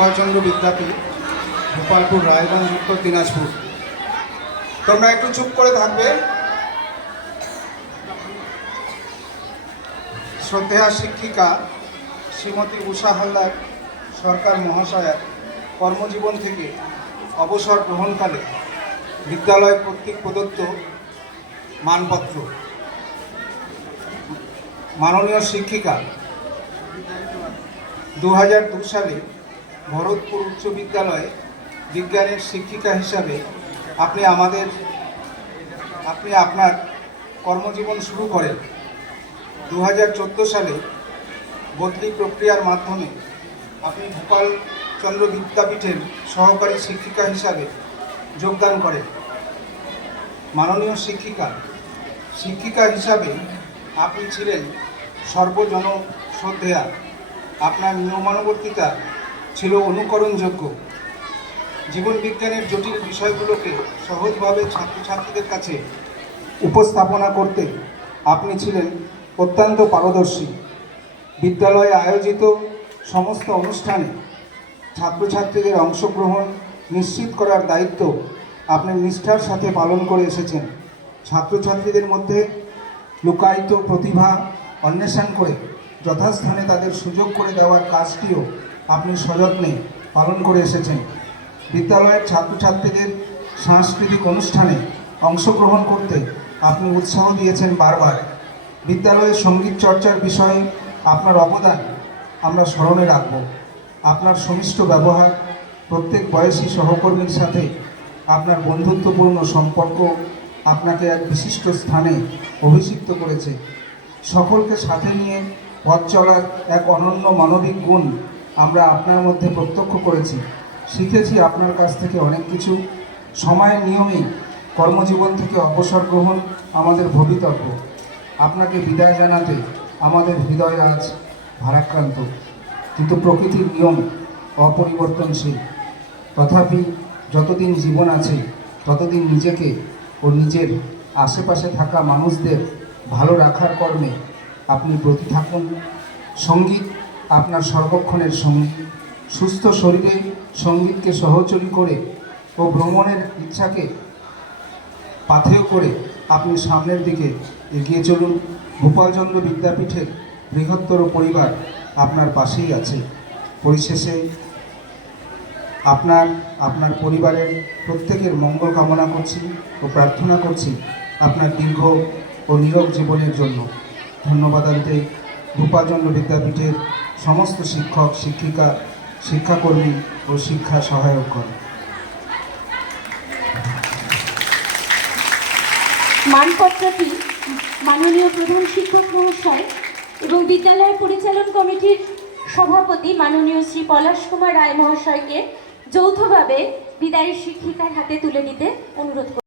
গোপালচন্দ্র বিদ্যাপীঠ, গোপালপুর, রায়গঞ্জ, উত্তর দিনাজপুর। তোমরা একটু চুপ করে থাকবে। শ্রদ্ধেয়া শিক্ষিকা শ্রীমতী উষা হালদার সরকার মহাশয়া কর্মজীবন থেকে অবসর গ্রহণকালে বিদ্যালয় কর্তৃক প্রদত্ত মানপত্র। মাননীয় শিক্ষিকা, 2002 সালে ভরতপুর উচ্চ বিদ্যালয়ে বিজ্ঞানের শিক্ষিকা হিসাবে আপনি আপনার কর্মজীবন শুরু করেন। 2014 সালে বদলি প্রক্রিয়ার মাধ্যমে আপনি গোপালচন্দ্র বিদ্যাপীঠের সহকারী শিক্ষিকা হিসাবে যোগদান করেন। মাননীয় শিক্ষিকা হিসাবে আপনি ছিলেন সর্বজন শ্রদ্ধেয়া। আপনার নিয়মানুবর্তিতা ছিল অনুকরণযোগ্য। জীবন বিজ্ঞানের জটিল বিষয়গুলোকে সহজভাবে ছাত্রছাত্রীদের কাছে উপস্থাপনা করতে আপনি ছিলেন অত্যন্ত পারদর্শী। বিদ্যালয়ে আয়োজিত সমস্ত অনুষ্ঠানে ছাত্রছাত্রীদের অংশগ্রহণ নিশ্চিত করার দায়িত্ব আপনি নিষ্ঠার সাথে পালন করে এসেছেন। ছাত্রছাত্রীদের মধ্যে লুকায়িত প্রতিভা অন্বেষণ করে যথাস্থানে তাদের সুযোগ করে দেওয়ার কাজটিও আপনি সযত্নে পালন করে এসেছেন। বিদ্যালয়ের ছাত্রছাত্রীদের সাংস্কৃতিক অনুষ্ঠানে অংশগ্রহণ করতে আপনি উৎসাহ দিয়েছেন বারবার। বিদ্যালয়ের সঙ্গীত চর্চার বিষয়ে আপনার অবদান আমরা স্মরণে রাখব। আপনার সমিষ্ট ব্যবহার, প্রত্যেক বয়সী সহকর্মীর সাথে আপনার বন্ধুত্বপূর্ণ সম্পর্ক আপনাকে এক বিশিষ্ট স্থানে অভিষিক্ত করেছে। সকলকে সাথে নিয়ে পথ চলার এক অনন্য মানবিক গুণ আমরা আপনার মধ্যে প্রত্যক্ষ করেছি। শিখেছি আপনার কাছ থেকে অনেক কিছু। সময়ের নিয়মেই কর্মজীবন থেকে অবসর গ্রহণ আমাদের ভবিতব্য। আপনাকে বিদায় জানাতে আমাদের হৃদয় আজ ভারাক্রান্ত, কিন্তু প্রকৃতির নিয়ম অপরিবর্তনশীল। তথাপি যতদিন জীবন আছে ততদিন নিজেকে ও নিজের আশেপাশে থাকা মানুষদের ভালো রাখার কর্মে আপনি ব্রতী থাকুন। সঙ্গীত আপনার সর্বক্ষণের সঙ্গী। সুস্থ শরীরে সঙ্গীতকে সহচরী করে ও ভ্রমণের ইচ্ছাকে পাথেয় করে আপনি সামনের দিকে এগিয়ে চলুন। গোপালচন্দ্র বিদ্যাপীঠের বৃহত্তর পরিবার আপনার পাশেই আছে। পরিশেষে আপনার পরিবারের প্রত্যেকের মঙ্গল কামনা করছি ও প্রার্থনা করছি আপনার দীর্ঘ ও নীরব জীবনের জন্য। ধন্যবাদ আনতে গোপালচন্দ্র বিদ্যাপীঠের সমস্ত শিক্ষক, শিক্ষিকা, শিক্ষাকর্মী ও শিক্ষা সহায়কগণ। মানপত্রটি মাননীয় প্রধান শিক্ষক মহাশয় এবং বিদ্যালয় পরিচালন কমিটির সভাপতি মাননীয় শ্রী পলাশ কুমার রায় মহাশয়কে যৌথভাবে বিদায়ী শিক্ষিকার হাতে তুলে দিতে অনুরোধ